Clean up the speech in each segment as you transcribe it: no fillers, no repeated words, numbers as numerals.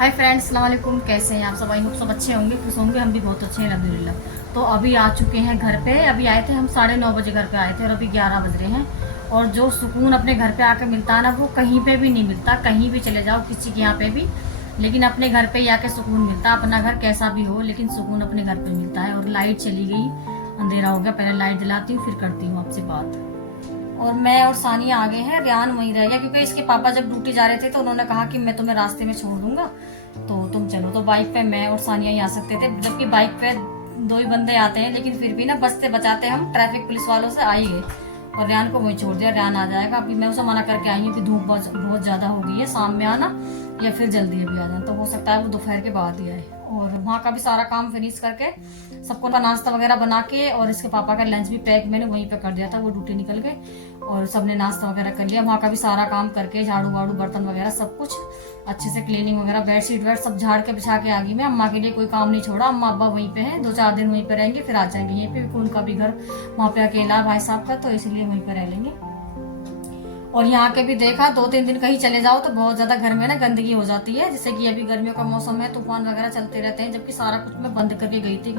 Hi friends, अस्सलाम वालेकुम। कैसे हैं आप सब? आई होप सब अच्छे होंगे, खुश होंगे। हम भी बहुत अच्छे हैं, अल्हम्दुलिल्लाह। तो अभी आ चुके हैं घर पे। अभी आए थे हम 9:30 बजे घर पे आए थे और अभी 11 बज रहे हैं। और जो सुकून अपने घर पे आके मिलता है ना, वो कहीं पे भी नहीं मिलता। कहीं भी चले जाओ, किसी के यहाँ पे भी, लेकिन अपने घर पे ही आके सुकून मिलता है। अपना घर कैसा भी हो, लेकिन सुकून अपने घर पे मिलता है। और लाइट चली गई, अंधेरा हो गया। पहले लाइट जलाती हूँ, फिर करती हूँ आपसे बात। और मैं और सानिया आगे हैं, रेहान वहीं रह गया क्योंकि इसके पापा जब ड्यूटी जा रहे थे तो उन्होंने कहा कि मैं तुम्हें रास्ते में छोड़ दूंगा, तो तुम चलो। तो बाइक पे मैं और सानिया ही आ सकते थे, जबकि बाइक पे दो ही बंदे आते हैं, लेकिन फिर भी ना बचते बचाते हम ट्रैफिक पुलिस वालों से आ ही गए और रेहान को वहीं छोड़ दिया। रेहान आ जाएगा। अभी मैं उसे मना करके आई हूँ कि धूप बहुत ज्यादा हो गई है, शाम में आना या फिर जल्दी अभी आ जाना। तो हो सकता है वो दोपहर के बाद ही आए। और वहाँ का भी सारा काम फिनिश करके सबको नाश्ता वगैरह बना के, और इसके पापा का लंच भी पैक मैंने वहीं पे कर दिया था, वो ड्यूटी निकल गए और सबने नाश्ता वगैरह कर लिया। वहाँ का भी सारा काम करके झाड़ू वाड़ू बर्तन वगैरह सब कुछ अच्छे से क्लीनिंग वगैरह, बेडशीट वेड सब झाड़ के बिछा के आ गई मैं। अम्मा के लिए कोई काम नहीं छोड़ा। अम्मा अब्बा वहीं पे हैं, 2-4 दिन वहीं पे रहेंगे, फिर आ जाएंगे यहीं पे। उनका भी घर वहाँ पे अकेला भाई साहब का, तो इसलिए वहीं पे रह लेंगे। और यहाँ के भी देखा, 2-3 दिन कहीं चले जाओ तो बहुत ज्यादा घर में ना गंदगी हो जाती है। जैसे कि अभी गर्मियों का मौसम है, तूफान वगैरह चलते रहते हैं, जबकि सारा कुछ मैं बंद करके गई थी,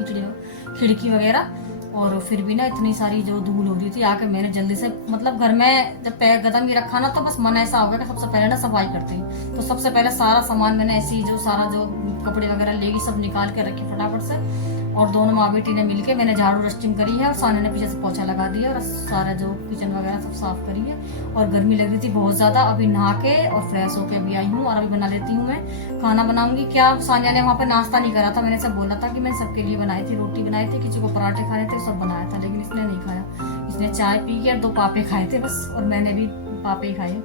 खिड़की वगैरह। और फिर भी ना इतनी सारी जो धूल हो रही थी, आके मैंने जल्दी से, मतलब घर में जब पैर कदम ही रखा ना, तो बस मन ऐसा हो गया कि सबसे पहले ना सफाई करती हूँ। तो सबसे पहले सारा सामान मैंने ऐसे ही, जो सारा जो कपड़े वगैरह लेगी सब निकाल के रखी फटाफट से। और दोनों माँ बेटी ने मिलके मैंने झाड़ू डस्टिंग करी है और सानिया ने पीछे से पोछा लगा दिया और सारा जो किचन वगैरह सब साफ करी है। और गर्मी लग रही थी बहुत ज्यादा। अभी नहा के और फ्रेश होके अभी आई हूँ और अभी बना लेती हूँ मैं खाना। बनाऊंगी क्या, सानिया ने वहाँ पे नाश्ता नहीं करा था। मैंने सब बोला था कि मैंने सबके लिए बनाई थी, रोटी बनाई थी, किसी को पराठे खाने थे, सब बनाया था, लेकिन इसने नहीं खाया। इसने चाय पी के और 2 पापे खाए थे बस, और मैंने भी पापे ही खाए।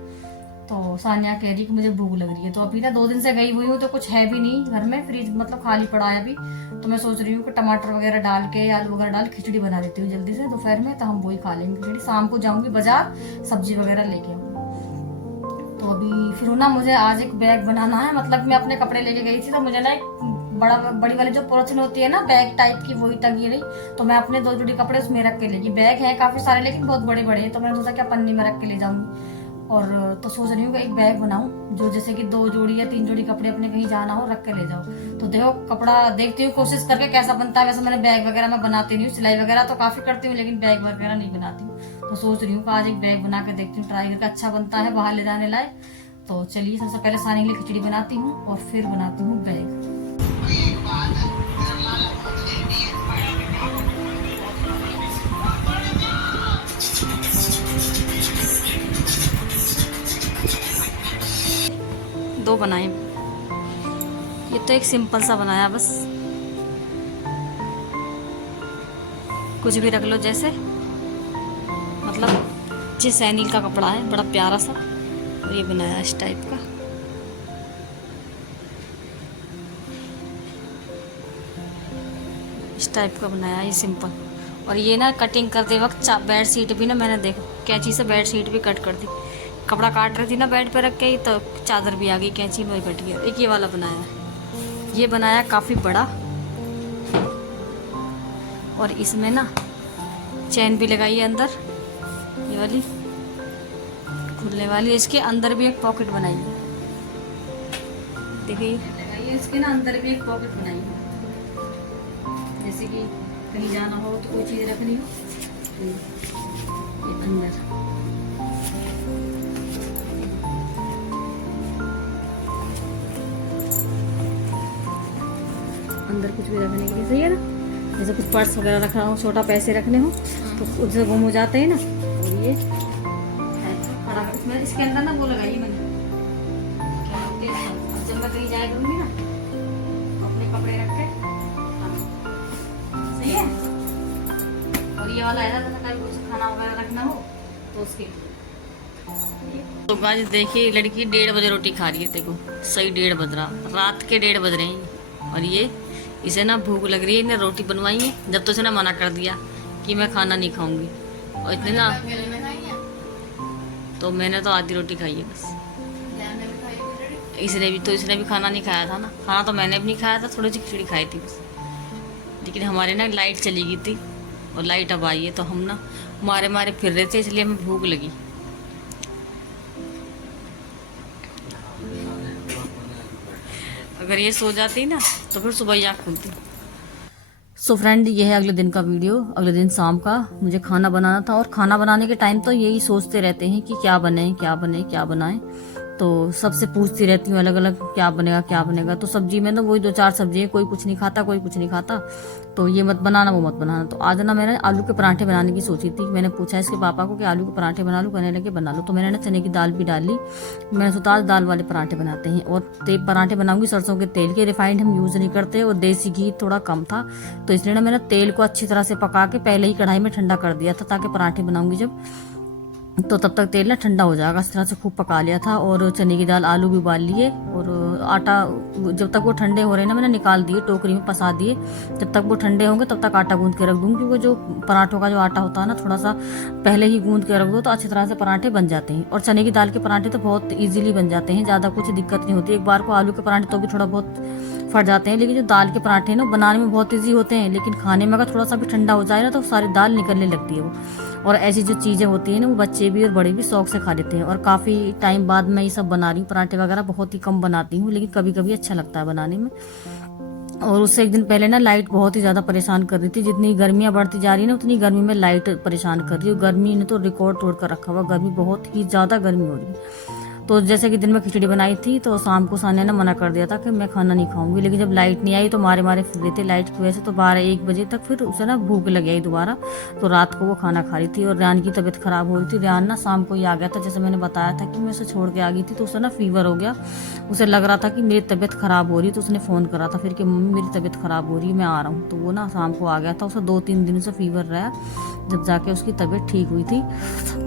तो सानिया कह रही कि मुझे भूख लग रही है। तो अभी ना 2 दिन से गई हुई हूँ तो कुछ है भी नहीं घर में, फ्रिज मतलब खाली पड़ा है अभी। तो मैं सोच रही हूँ कि टमाटर वगैरह डाल के, आलू वगैरह डाल खिचड़ी बना देती हूँ जल्दी से दोपहर में, तो हम वही खा लेंगे खिचड़ी। शाम को जाऊंगी बाजार, सब्जी वगैरह लेके आऊंगी। तो अभी फिर ना मुझे आज एक बैग बनाना है। मतलब मैं अपने कपड़े लेके गई थी, तो मुझे ना एक बड़ी वाली जो पॉलिथीन होती है ना बैग टाइप की, वही टंगी रही। तो मैं अपने 2 जोड़ी कपड़े उसमें रख के लेगी। बैग है काफी सारे, लेकिन बहुत बड़े बड़े हैं, तो मैंने सोचा क्या पन्नी में रख के ले जाऊंगी। और तो सोच रही हूँ कि एक बैग बनाऊं, जो जैसे कि 2 जोड़ी या 3 जोड़ी कपड़े अपने कहीं जाना हो रख के ले जाओ। तो देखो, कपड़ा देखती हूँ कोशिश करके कैसा बनता है। वैसे मैंने बैग वगैरह मैं बनाती नहीं हूँ, सिलाई वगैरह तो काफी करती हूँ, लेकिन बैग वगैरह नहीं बनाती हूँ। तो सोच रही हूँ कि आज एक बैग बना के देखती हूँ, ट्राई करके अच्छा बनता है बाहर ले जाने लायक। तो चलिए, सबसे पहले सानी के लिए खिचड़ी बनाती हूँ और फिर बनाती हूँ बैग। 2 बनाए। ये तो एक सिंपल सा बनाया बस, कुछ भी रख लो जैसे, मतलब जिस सैनिक का कपड़ा है, बड़ा प्यारा सा। और ये बनाया इस टाइप का। इस टाइप का बनाया, ये सिंपल। और ये ना कटिंग करते वक्त बेड शीट भी ना मैंने देखो कैंची से बेड शीट भी कट कर दी। कपड़ा काट रही थी ना बेड पे रख के ही, तो चादर भी आ गई, कैंची में कट गया। एक ये वाला बनाया है, ये बनाया काफ़ी बड़ा। और इसमें ना चैन भी लगाई है अंदर, ये वाली खुलने वाली। इसके अंदर भी एक पॉकेट बनाई है, देखिए लगाई है। इसके ना अंदर भी एक पॉकेट बनाई है, जैसे कि कहीं जाना हो तो कोई चीज़ रखनी हो, तो ये अंदर। अंदर कुछ भी रखने के लिए सही है ना, जैसे कुछ पर्स वगैरह रखना हो, छोटा पैसे रखने हो तो उससे गुम हो जाते हैं ना। और ये इसमें इसके अंदर ना वो लगाई मैंने, क्या बोलते हैं, अब जब मैं कहीं जाया करूँगी ना अपने कपड़े रख के, सही है। और ये वाला है ना, कहीं कुछ खाना वगैरह रखना हो तो उसके। तो गाइस देखिए, लड़की 1:30 बजे रोटी खा रही है। देखो सही 1:30 बज रहा, रात के 1:30 बज रहे हैं। और ये इसे ना भूख लग रही है, इन्हें रोटी बनवाई है, जब तो इसने मना कर दिया कि मैं खाना नहीं खाऊंगी। और इतने ना, तो मैंने तो आधी रोटी खाई है बस। इसने भी खाना नहीं खाया था ना। खाना तो मैंने भी नहीं खाया था, थोड़ी सी खिचड़ी खाई थी बस। लेकिन हमारे ना लाइट चली गई थी और लाइट अब आई है, तो हम ना मारे मारे फिर रहे थे, इसलिए हमें भूख लगी। अगर ये सो जाती ना तो फिर सुबह ही आँख खुलती। सो फ्रेंड, ये है अगले दिन का वीडियो। अगले दिन शाम का मुझे खाना बनाना था, और खाना बनाने के टाइम तो यही सोचते रहते हैं कि क्या बने क्या बने क्या बनाएं। तो सबसे पूछती रहती हूँ अलग अलग क्या बनेगा क्या बनेगा। तो सब्जी में तो वही 2-4 सब्जी है, कोई कुछ नहीं खाता कोई कुछ नहीं खाता, तो ये मत बनाना वो मत बनाना। तो आज ना मैंने आलू के पराठे बनाने की सोची थी। मैंने पूछा इसके पापा को कि आलू के पराठे बना लूँ, कहने लगे बना लो। तो मैंने ना चने की दाल भी डाल ली। मैंने सोचा आज दाल वाले पराठे बनाते हैं, और पराठे बनाऊंगी सरसों के तेल के। रिफाइंड हम यूज़ नहीं करते, और देसी घी थोड़ा कम था, तो इसलिए ना मैंने तेल को अच्छी तरह से पका के पहले ही कढ़ाई में ठंडा कर दिया था, ताकि पराठे बनाऊंगी जब तो तब तक तेल ना ठंडा हो जाएगा। इस तरह से खूब पका लिया था, और चने की दाल आलू भी उबाल लिए, और आटा जब तक वो ठंडे हो रहे ना मैंने निकाल दिए, टोकरी में पसा दिए। जब तक वो ठंडे होंगे तब तक आटा गूंद के रख दूंगी, क्योंकि जो पराठों का जो आटा होता है ना थोड़ा सा पहले ही गूंद के रख दो तो अच्छी तरह से पराठे बन जाते हैं। और चने की दाल के पराठे तो बहुत ईजिली बन जाते हैं, ज़्यादा कुछ दिक्कत नहीं होती। एक बार को आलू के पराठे तो भी थोड़ा बहुत फट जाते हैं, लेकिन जो दाल के पराठे हैं ना बनाने में बहुत ईजी होते हैं, लेकिन खाने में अगर थोड़ा सा भी ठंडा हो जाए ना तो सारी दाल निकलने लगती है वो। और ऐसी जो चीज़ें होती हैं ना वो बच्चे भी और बड़े भी शौक से खा लेते हैं। और काफ़ी टाइम बाद मैं ये सब बना रही हूँ, पराठे वगैरह बहुत ही कम बनाती हूँ, लेकिन कभी कभी अच्छा लगता है बनाने में। और उससे एक दिन पहले ना लाइट बहुत ही ज़्यादा परेशान कर रही थी। जितनी गर्मियाँ बढ़ती जा रही है ना उतनी गर्मी में लाइट परेशान कर रही है। गर्मी ने तो रिकॉर्ड तोड़ कर रखा हुआ, गर्मी बहुत ही ज़्यादा गर्मी हो रही है। तो जैसे कि दिन में खिचड़ी बनाई थी, तो शाम को सानिया ने मना कर दिया था कि मैं खाना नहीं खाऊंगी, लेकिन जब लाइट नहीं आई तो मारे मारे फिर रहे थे लाइट की वजह से। तो 12-1 बजे तक फिर उसे ना भूख लग गई दोबारा, तो रात को वो खाना खा रही थी। और रियान की तबीयत खराब हो रही थी। रियान ना शाम को ही आ गया था, जैसे मैंने बताया था कि मैं उसे छोड़ के आ गई थी, तो उसे ना फीवर हो गया। उसे लग रहा था कि मेरी तबीयत खराब हो रही है, तो उसने फ़ोन करा था फिर कि मम्मी मेरी तबीयत खराब हो रही है, मैं आ रहा हूँ। तो वो ना शाम को आ गया था। उसे 2-3 दिन से फीवर रहा, जब जाके उसकी तबीयत ठीक हुई थी।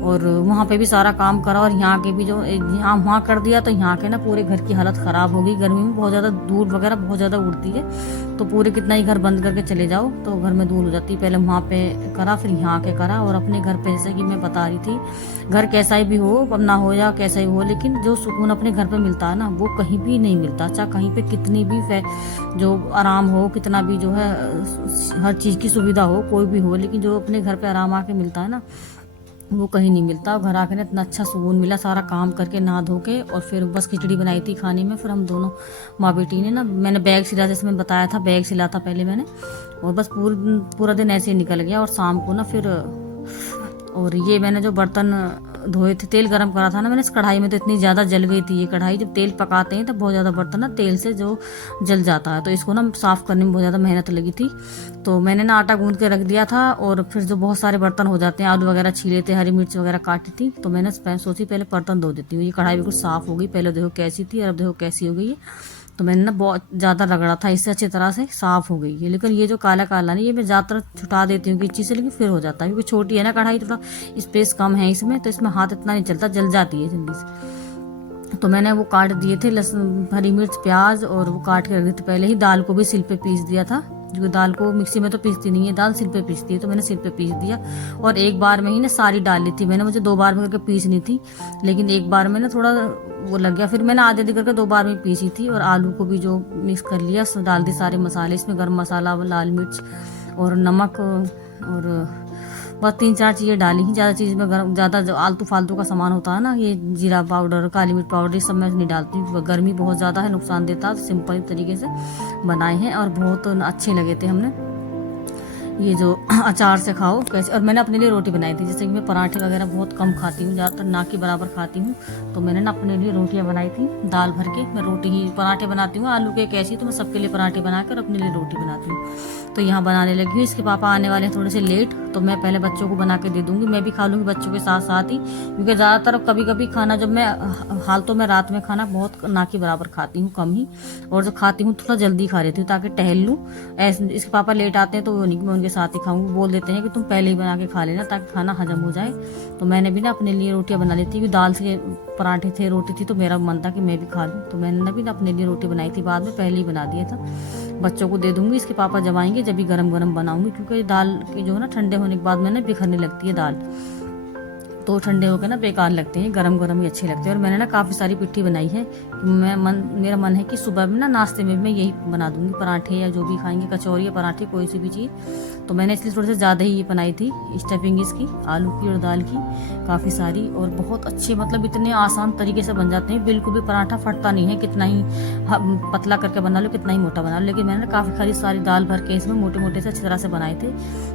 और वहाँ पे भी सारा काम करा, और यहाँ के भी जो यहाँ वहाँ कर दिया, तो यहाँ के ना पूरे घर की हालत ख़राब हो गई। गर्मी में बहुत ज़्यादा धूल वगैरह बहुत ज़्यादा उड़ती है, तो पूरे कितना ही घर बंद करके चले जाओ तो घर में धूल हो जाती है। पहले वहाँ पे करा, फिर यहाँ के करा। और अपने घर पे जैसे कि मैं बता रही थी, घर कैसा ही भी हो, अपना हो या कैसा ही हो, लेकिन जो सुकून अपने घर पे मिलता है ना वो कहीं भी नहीं मिलता। चाहे कहीं पे कितनी भी जो आराम हो, कितना भी जो है हर चीज़ की सुविधा हो, कोई भी हो, लेकिन जो अपने घर पे आराम आके मिलता है ना वो कहीं नहीं मिलता। घर आके ना इतना अच्छा सुकून मिला, सारा काम करके नहा धो के, और फिर बस खिचड़ी बनाई थी खाने में। फिर हम दोनों माँ बेटी ने ना, मैंने बैग सिला, जैसे मैं बताया था बैग सिला था पहले मैंने, और बस पूरा दिन ऐसे ही निकल गया। और शाम को ना फिर, और ये मैंने जो बर्तन धोए थे, तेल गरम करा था ना मैंने इस कढ़ाई में, तो इतनी ज़्यादा जल गई थी ये कढ़ाई। जब तेल पकाते हैं तो बहुत ज़्यादा बर्तन ना तेल से जो जल जाता है, तो इसको ना साफ़ करने में बहुत ज़्यादा मेहनत लगी थी। तो मैंने ना आटा गूंद के रख दिया था, और फिर जो बहुत सारे बर्तन हो जाते हैं, आलू वगैरह छीले थे, हरी मिर्च वगैरह काटी थी, तो मैंने सोची पहले बर्तन धो देती हूँ। ये कढ़ाई बिल्कुल साफ़ हो गई, पहले देखो कैसी थी और अब देखो कैसी हो गई है। तो मैंने ना बहुत ज़्यादा रगड़ा था, इससे अच्छी तरह से साफ़ हो गई है। लेकिन ये जो काला काला नहीं, ये मैं ज़्यादातर छुटा देती हूँ किसी से, लेकिन फिर हो जाता है, क्योंकि छोटी है ना कढ़ाई, थोड़ा स्पेस कम है इसमें, तो इसमें हाथ इतना नहीं चलता, जल जाती है जल्दी से। तो मैंने वो काट दिए थे लहसुन, हरी मिर्च, प्याज, और वो काट के रख दिए थे पहले ही। दाल को भी सिल पे पीस दिया था, जो दाल को मिक्सी में तो पीसती नहीं है, दाल सिल पे पीसती है, तो मैंने सिल पे पीस दिया। और एक बार में ही ना सारी डाल ली थी मैंने, मुझे 2 बार में करके पीसनी थी, लेकिन एक बार में ना थोड़ा वो लग गया, फिर मैंने आधे करके 2 बार में पीसी थी। और आलू को भी जो मिक्स कर लिया, डाल दी सारे मसाले इसमें, गरम मसाला, लाल मिर्च और नमक, और बस 3-4 चीज़ें डाली ही, ज़्यादा चीज़ में ज़्यादा जो आलतू फालतू का सामान होता है ना, ये जीरा पाउडर, काली मिर्च पाउडर, ये सब मैं नहीं डालती। गर्मी बहुत ज़्यादा है, नुकसान देता है, तो सिंपल तरीके से बनाए हैं और बहुत अच्छे लगे थे हमने। ये जो अचार से खाओ कैसे। और मैंने अपने लिए रोटी बनाई थी, जैसे कि मैं पराठे वगैरह बहुत कम खाती हूँ, ज़्यादातर ना के बराबर खाती हूँ, तो मैंने ना अपने लिए रोटियाँ बनाई थी दाल भर के। मैं रोटी ही पराठे बनाती हूँ आलू के कैसी, तो मैं सबके लिए पराठे बनाकर अपने लिए रोटी बनाती हूँ। तो यहाँ बनाने लगी हूँ। इसके पापा आने वाले हैं थोड़े से लेट, तो मैं पहले बच्चों को बना के दे दूँगी, मैं भी खा लूँगी बच्चों के साथ साथ ही, क्योंकि ज़्यादातर कभी कभी खाना जब मैं हाल तो मैं रात में खाना बहुत ना के बराबर खाती हूँ, कम ही, और जो खाती हूँ थोड़ा जल्दी खा लेती हूँ ताकि टहल लूँ। ऐसे इसके पापा लेट आते हैं तो वो नहीं, मैं उनके साथ ही खाऊंगी, बोल देते हैं कि तुम पहले ही बना के खा लेना ताकि खाना हजम हो जाए। तो मैंने भी ना अपने लिए रोटियां बना ली थी, दाल से पराठे थे, रोटी थी, तो मेरा मन था कि मैं भी खा लूँ, तो मैंने भी ना अपने लिए रोटी बनाई थी, बाद में पहले ही बना दिया था। बच्चों को दे दूंगी, इसके पापा जब आएंगे जब भी गरम गरम बनाऊंगी, क्योंकि दाल की जो है ना ठंडे होने के बाद मैंने बिखरने लगती है दाल। तो ठंडे होकर ना बेकार लगते हैं, गरम गरम ही अच्छे लगते हैं। और मैंने ना काफ़ी सारी पिट्ठी बनाई है। मेरा मन है कि सुबह में ना नाश्ते में मैं यही बना दूंगी, पराठे या जो भी खाएंगे, कचौरी या पराठे, कोई सी भी चीज़। तो मैंने इसलिए थोड़ी सी ज़्यादा ही बनाई थी स्टफिंग इसकी, आलू की और दाल की, काफ़ी सारी। और बहुत अच्छे, मतलब इतने आसान तरीके से बन जाते हैं, बिल्कुल भी पराठा फटता नहीं है, कितना ही पतला करके बना लो, कितना ही मोटा बना लो। लेकिन मैंने काफ़ी सारी दाल भर के इसमें मोटे मोटे से अच्छी तरह से बनाए थे,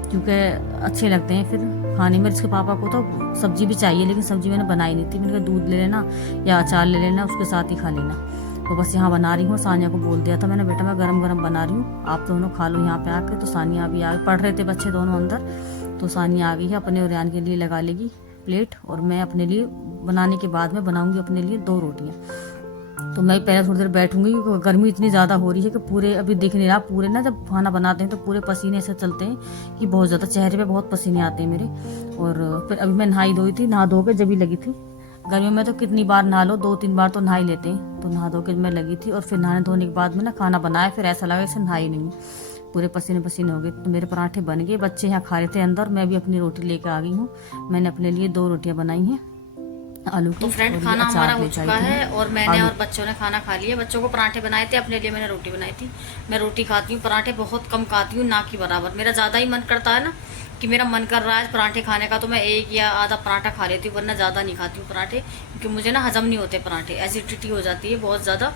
क्योंकि अच्छे लगते हैं फिर खाने में। इसके पापा को तो सब्जी भी चाहिए, लेकिन सब्जी मैंने बनाई नहीं थी। मैंने कहा दूध ले लेना या अचार ले लेना, उसके साथ ही खा लेना। तो बस यहाँ बना रही हूँ। सानिया को बोल दिया था मैंने, बेटा मैं गरम गरम बना रही हूँ, आप दोनों खा लो यहाँ पे आके। तो सानिया भी आ पढ़ रहे थे बच्चे दोनों अंदर, तो सानिया आ गई है, अपने और रेहान के लिए लगा लेगी प्लेट, और मैं अपने लिए बनाने के बाद में बनाऊंगी अपने लिए 2 रोटियाँ। तो मैं पहले थोड़ी देर बैठूंगी, क्योंकि गर्मी इतनी ज़्यादा हो रही है कि पूरे अभी दिख नहीं रहा, पूरे ना जब खाना बनाते हैं तो पूरे पसीने से चलते हैं कि बहुत ज़्यादा, चेहरे पे बहुत पसीने आते हैं मेरे। और फिर अभी मैं नहाई धोई थी, नहा धो के जब भी लगी थी। गर्मी में तो कितनी बार नहा लो, 2-3 बार तो नहा ही लेते हैं। तो नहा धो के मैं लगी थी, और फिर नहाने धोने के बाद में ना खाना बनाया, फिर ऐसा लगा इसे नहाई नहीं, पूरे पसीने पसीने हो गए। तो मेरे पराठे बन गए, बच्चे यहाँ खा रहे थे अंदर, मैं भी अपनी रोटी लेकर आ गई हूँ। मैंने अपने लिए 2 रोटियाँ बनाई हैं आलू की। तो फ्रेंड खाना हमारा हो चुका है, और मैंने और बच्चों ने खाना खा लिया। बच्चों को पराठे बनाए थे, अपने लिए मैंने रोटी बनाई थी। मैं रोटी खाती हूँ, पराठे बहुत कम खाती हूँ, ना कि बराबर। मेरा ज़्यादा ही मन करता है ना कि मेरा मन कर रहा है पराठे खाने का, तो मैं 1 या आधा पराठा खा लेती हूँ, वरना ज़्यादा नहीं खाती हूँ पराठे, क्योंकि मुझे ना हजम नहीं होते पराठे, एसिडिटी हो जाती है बहुत ज़्यादा।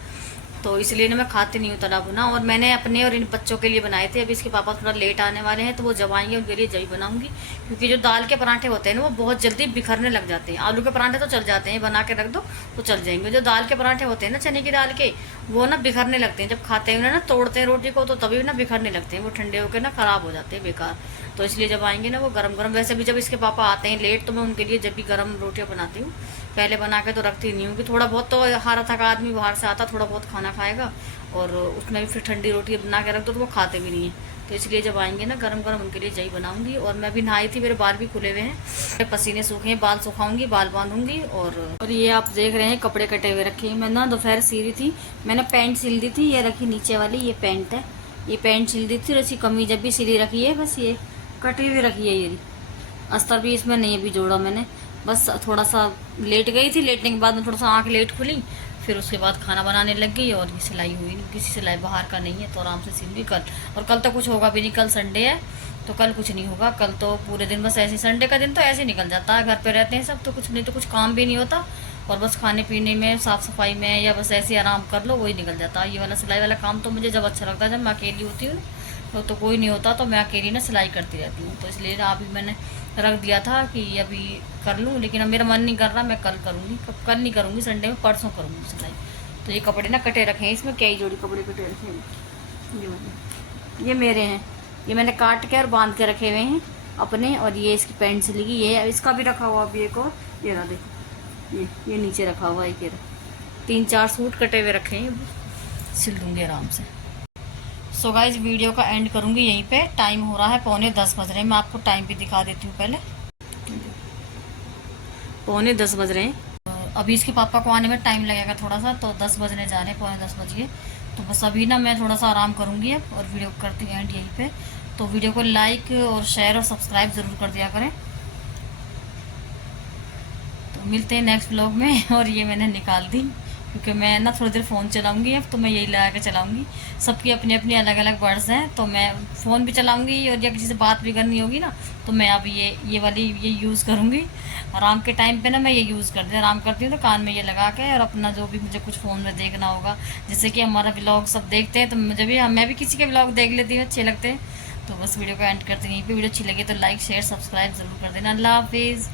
तो इसलिए ना मैं खाती नहीं हूँ तला भुना। और मैंने अपने और इन बच्चों के लिए बनाए थे। अभी इसके पापा थोड़ा लेट आने वाले हैं, तो वो जब आएंगे उनके लिए जब बनाऊंगी, क्योंकि जो दाल के पराठे होते हैं ना वो बहुत जल्दी बिखरने लग जाते हैं। आलू के पराठे तो चल जाते हैं, बना के रख दो तो चल जाएंगे। जो दाल के पराठे होते हैं ना चने की दाल के, वो ना बिखरने लगते हैं, जब खाते हैं ना, तोड़ते हैं रोटी को, तो तभी ना बिखरने लगते हैं, वो ठंडे होकर ना ख़राब हो जाते हैं, बेकार। तो इसलिए जब आएंगे ना वो गरम गरम, वैसे भी जब इसके पापा आते हैं लेट, तो मैं उनके लिए जब भी गरम रोटियाँ बनाती हूँ, पहले बना के तो रखती नहीं हूँ, कि थोड़ा बहुत तो हारा थका आदमी बाहर से आता, थोड़ा बहुत खाना खाएगा, और उसमें भी फिर ठंडी रोटी बना के रख दो तो वो खाते भी नहीं है। तो इसलिए जब आएंगे ना गरम गरम उनके लिए जई बनाऊंगी। और मैं भी नहाई थी, मेरे बाल भी खुले हुए हैं, मेरे पसीने सूखे हैं, बाल सुखाऊंगी, बाल बांधूंगी। और ये आप देख रहे हैं कपड़े कटे हुए रखे हैं। मैं ना दोपहर सी रही थी, मैंने पैंट सिल दी थी, ये रखी नीचे वाली, ये पैंट है, ये पैंट सिल दी थी, और ऐसी कमीज भी सिली रखी है, बस ये कटी हुई रखी है। ये अस्तर भी इसमें नहीं अभी जोड़ा मैंने, बस थोड़ा सा लेट गई थी, लेटने के बाद में थोड़ा सा आँख लेट खुली, फिर उसके बाद खाना बनाने लग गई। और ये सिलाई हुई नहीं, किसी सिलाई बाहर का नहीं है, तो आराम से सिल भी कल। और कल तो कुछ होगा भी नहीं, कल संडे है, तो कल कुछ नहीं होगा। कल तो पूरे दिन बस ऐसे, संडे का दिन तो ऐसे निकल जाता है, घर पे रहते हैं सब, तो कुछ नहीं, तो कुछ काम भी नहीं होता, और बस खाने पीने में, साफ़ सफाई में, या बस ऐसे आराम कर लो, वही निकल जाता है। ये वाला सिलाई वाला काम तो मुझे जब अच्छा लगता है, जब मैं अकेली होती हूँ तो कोई नहीं होता, तो मैं अकेली ना सिलाई करती रहती हूँ। तो इसलिए अभी मैंने रख दिया था कि अभी कर लूँ, लेकिन अब मेरा मन नहीं कर रहा, मैं कल करूँगी। कल नहीं करूँगी, संडे में, परसों करूँगी सिलाई। तो ये कपड़े ना कटे रखे हैं, इसमें कई जोड़ी कपड़े कटे रखे हैं, ये मेरे हैं, ये मैंने काट के और बांध के रखे हुए हैं अपने। और ये इसकी पैंट सिली, ये इसका भी रखा हुआ अभी एक, और ये रहा देखो, ये नीचे रखा हुआ है, ये 3-4 सूट कटे हुए रखे हैं, सिल दूँगी आराम से। सो गाइस वीडियो का एंड करूँगी यहीं पे, टाइम हो रहा है 9:45 बज रहे हैं। मैं आपको टाइम भी दिखा देती हूँ, पहले 9:45 बज रहे हैं। अभी इसके पापा को आने में टाइम लगेगा थोड़ा सा, तो 10 बजने जा रहे हैं, 9:45 बज गए। तो बस अभी ना मैं थोड़ा सा आराम करूँगी अब, और वीडियो करती हूँ एंड यहीं पे। तो वीडियो को लाइक और शेयर और सब्सक्राइब ज़रूर कर दिया करें। तो मिलते हैं नेक्स्ट व्लॉग में। और ये मैंने निकाल दी, क्योंकि मैं ना थोड़ी देर फ़ोन चलाऊंगी अब, तो मैं यही लगा के चलाऊंगी। सबकी अपनी अपनी अलग अलग वर्ड्स हैं, तो मैं फ़ोन भी चलाऊंगी, और या किसी से बात भी करनी होगी ना, तो मैं अब ये वाली ये यूज़ करूंगी। आराम के टाइम पे ना मैं ये यूज़ करती हूँ, आराम करती हूँ तो कान में ये लगा के, और अपना जो भी मुझे कुछ फ़ोन में देखना होगा, जैसे कि हमारा व्लॉग सब देखते हैं, तो मुझे भी, मैं भी किसी के व्लॉग देख लेती हूँ, अच्छे लगते हैं। तो बस वीडियो को एंड करते हैं यहीं पर। वीडियो अच्छी लगी तो लाइक शेयर सब्सक्राइब ज़रूर कर देना। अल्लाह हाफिज़।